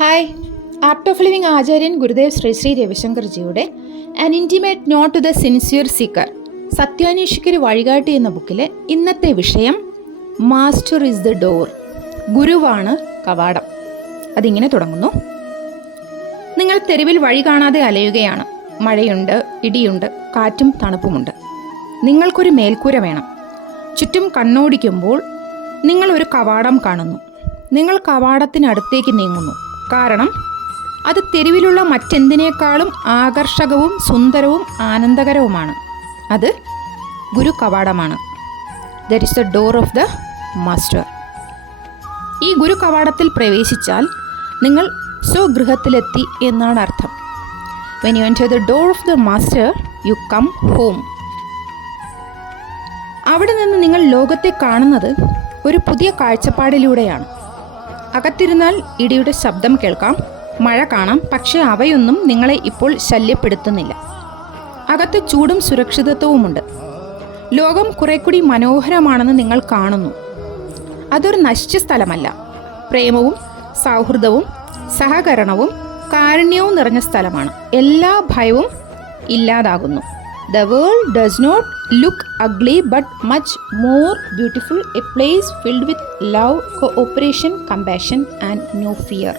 Hi art of living ആചാര്യൻ Gurudev Sri Sri രവിശങ്കർജിയുടെ an intimate note to the sincere seeker സത്യാന്വേഷിക്കൊരു വഴികാട്ടി എന്ന ബുക്കിലെ ഇന്നത്തെ വിഷയം മാസ്റ്റർ ഇസ് ദ ഡോർ ഗുരുവാണ് കവാടം. അതിങ്ങനെ തുടങ്ങുന്നു. നിങ്ങൾ തെരുവിൽ വഴി കാണാതെ അലയുകയാണ്. മഴയുണ്ട് ഇടിയുണ്ട് കാറ്റും തണുപ്പുമുണ്ട്. നിങ്ങൾക്കൊരു മേൽക്കൂര വേണം. ചുറ്റും കണ്ണോടിക്കുമ്പോൾ നിങ്ങൾ ഒരു കവാടം കാണുന്നു. നിങ്ങൾ കവാടത്തിനടുത്തേക്ക് നീങ്ങുന്നു. കാരണം അത് തെരുവിലുള്ള മറ്റെന്തിനേക്കാളും ആകർഷകവും സുന്ദരവും ആനന്ദകരവുമാണ്. അത് ഗുരു കവാടമാണ്. That is the door of the master ഈ ഗുരു കവാടത്തിൽ പ്രവേശിച്ചാൽ നിങ്ങൾ സ്വഗൃഹത്തിലെത്തി എന്നാണ് അർത്ഥം. When you enter the door of the master you come home അവിടെ നിന്ന് നിങ്ങൾ ലോകത്തെ കാണുന്നത് ഒരു പുതിയ കാഴ്ചപ്പാടിലൂടെയാണ്. അകത്തിരുന്നാൽ ഇടിയുടെ ശബ്ദം കേൾക്കാം. മഴ കാണാം. പക്ഷേ അവയൊന്നും നിങ്ങളെ ഇപ്പോൾ ശല്യപ്പെടുത്തുന്നില്ല. അകത്ത് ചൂടും സുരക്ഷിതത്വവുമുണ്ട്. ലോകം കുറെ കൂടി മനോഹരമാണെന്ന് നിങ്ങൾ കാണുന്നു. അതൊരു നശിച്ച സ്ഥലമല്ല. പ്രേമവും സൗഹൃദവും സഹകരണവും കാരുണ്യവും നിറഞ്ഞ സ്ഥലമാണ്. എല്ലാ ഭയവും ഇല്ലാതാകുന്നു. The world does not look ugly but much more beautiful a place filled with love cooperation compassion and no fear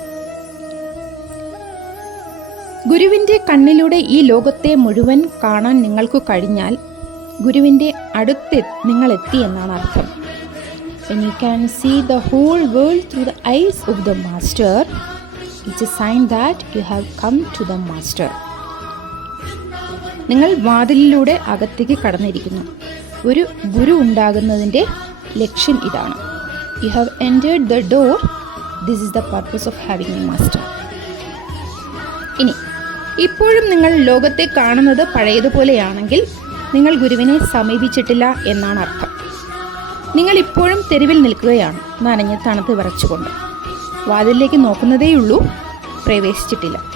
ഗുരുവിന്റെ കണ്ണിലൂടെ ഈ ലോകത്തെ മുഴുവൻ കാണാൻ നിങ്ങൾക്ക് കഴിഞ്ഞാൽ ഗുരുവിന്റെ അടുത്ത് നിങ്ങൾ എത്തി എന്നാണ് അർത്ഥം. When you can see the whole world through the eyes of the master it's a sign that you have come to the master. നിങ്ങൾ വാതിലിലൂടെ അകത്തേക്ക് കടന്നിരിക്കുന്നു. ഒരു ഗുരു ഉണ്ടാകുന്നതിന്റെ ലക്ഷ്യം ഇതാണ്. You have entered the door this is the purpose of having a master ഇനി ഇപ്പോഴും നിങ്ങൾ ലോകത്തെ കാണുന്നത് പഴയതുപോലെയാണെങ്കിൽ നിങ്ങൾ ഗുരുവിനെ സമീപിച്ചിട്ടില്ല എന്നാണ് അർത്ഥം. നിങ്ങൾ ഇപ്പോഴും തെരുവിൽ നിൽക്കുകയാണ്. നനഞ്ഞ് തണുത്ത് വിറച്ചുകൊണ്ട്. വാതിലിലേക്ക് നോക്കുന്നതേയുള്ളൂ. പ്രവേശിച്ചിട്ടില്ല.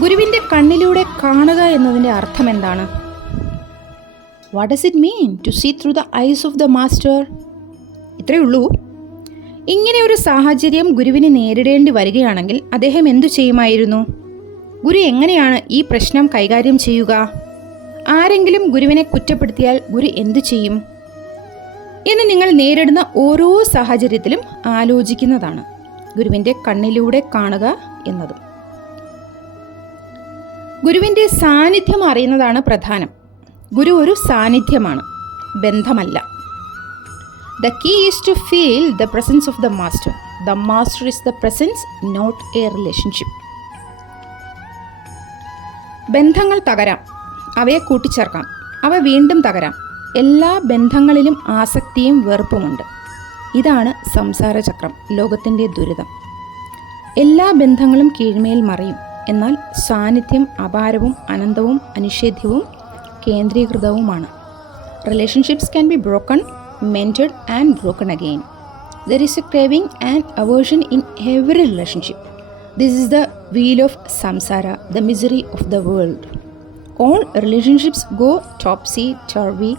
ഗുരുവിന്റെ കണ്ണിലൂടെ കാണുക എന്നതിന്റെ അർത്ഥം എന്താണ് what does it mean to see through the eyes of the master ഇത്രയേ ഉള്ളൂ. ഇങ്ങനെ ഒരു സാഹചര്യം ഗുരുവിന് നേരിടേണ്ടി വരികയാണെങ്കിൽ അദ്ദേഹം എന്തു ചെയ്യുമായിരുന്നു? ഗുരു എങ്ങനെയാണ് ഈ പ്രശ്നം കൈകാര്യം ചെയ്യുക? ആരെങ്കിലും ഗുരുവിനെ കുറ്റപ്പെടുത്തിയാൽ ഗുരു എന്തു ചെയ്യും? എന്ന് നിങ്ങൾ നേരിടുന്ന ഓരോ സാഹചര്യത്തിലും ആലോചിക്കുന്നതാണ് ഗുരുവിന്റെ കണ്ണിലൂടെ കാണുക എന്നതും. ഗുരുവിന്റെ സാന്നിധ്യം അറിയുന്നതാണ് പ്രധാനം. ഗുരു ഒരു സാന്നിധ്യമാണ് ബന്ധമല്ല. The key is to feel the presence of the master the master is the presence not a relationship ബന്ധങ്ങൾ തകരാം അവയെ കൂട്ടിച്ചേർക്കാം അവ വീണ്ടും തകരാം. എല്ലാ ബന്ധങ്ങളിലും ആസക്തിയും വെറുപ്പുമുണ്ട്. ഇതാണ് സംസാരചക്രം ലോകത്തിന്റെ ദുരിതം. എല്ലാ ബന്ധങ്ങളും കീഴ്മേൽ മറിയും. എന്നാൽ സാന്നിധ്യം അപാരവും അനന്തവും അനിഷേധ്യവും കേന്ദ്രീകൃതവുമാണ്. Relationships can be broken mended and broken again there is a craving and aversion in every relationship this is the wheel of samsara the misery of the world all relationships relationships go topsy turvy,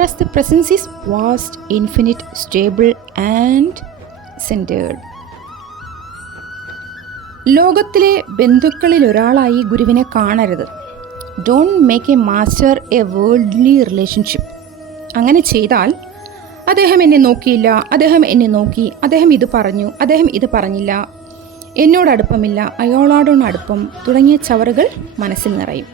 as the presence is vast infinite stable and centered. ലോകത്തിലെ ബന്ധുക്കളിൽ ഒരാളായി ഗുരുവിനെ കാണരുത്. Don't make a master a worldly relationship അങ്ങനെ ചെയ്താൽ അദ്ദേഹം എന്നെ നോക്കിയില്ല അദ്ദേഹം എന്നെ നോക്കി അദ്ദേഹം ഇത് പറഞ്ഞു അദ്ദേഹം ഇത് പറഞ്ഞില്ല. എന്നോട് അടുപ്പമില്ല അയാളോടാണ് അടുപ്പം. തുടങ്ങിയ ചവറുകൾ മനസ്സിൽ നിറയും.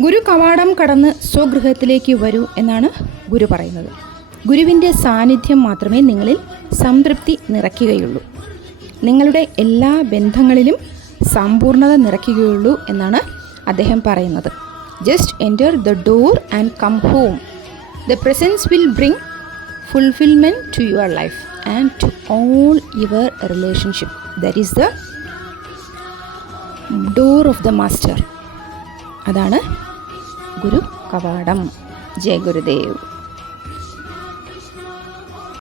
ഗുരു കവാടം കടന്ന് സ്വഗൃഹത്തിലേക്ക് വരൂ എന്നാണ് ഗുരു പറയുന്നത്. ഗുരുവിന്റെ സാന്നിധ്യം മാത്രമേ നിങ്ങളിൽ സംതൃപ്തി നിറയ്ക്കുകയുള്ളൂ. നിങ്ങളുടെ എല്ലാ ബന്ധങ്ങളിലും സമ്പൂർണത നിറയ്ക്കുകയുള്ളൂ എന്നാണ് അദ്ദേഹം പറയുന്നത്. Just enter the door and come home the presence will bring fulfilment to your life and to all your relationship that is the door of the master അതാണ് ഗുരു കവാടം. ജയ ഗുരുദേവ്.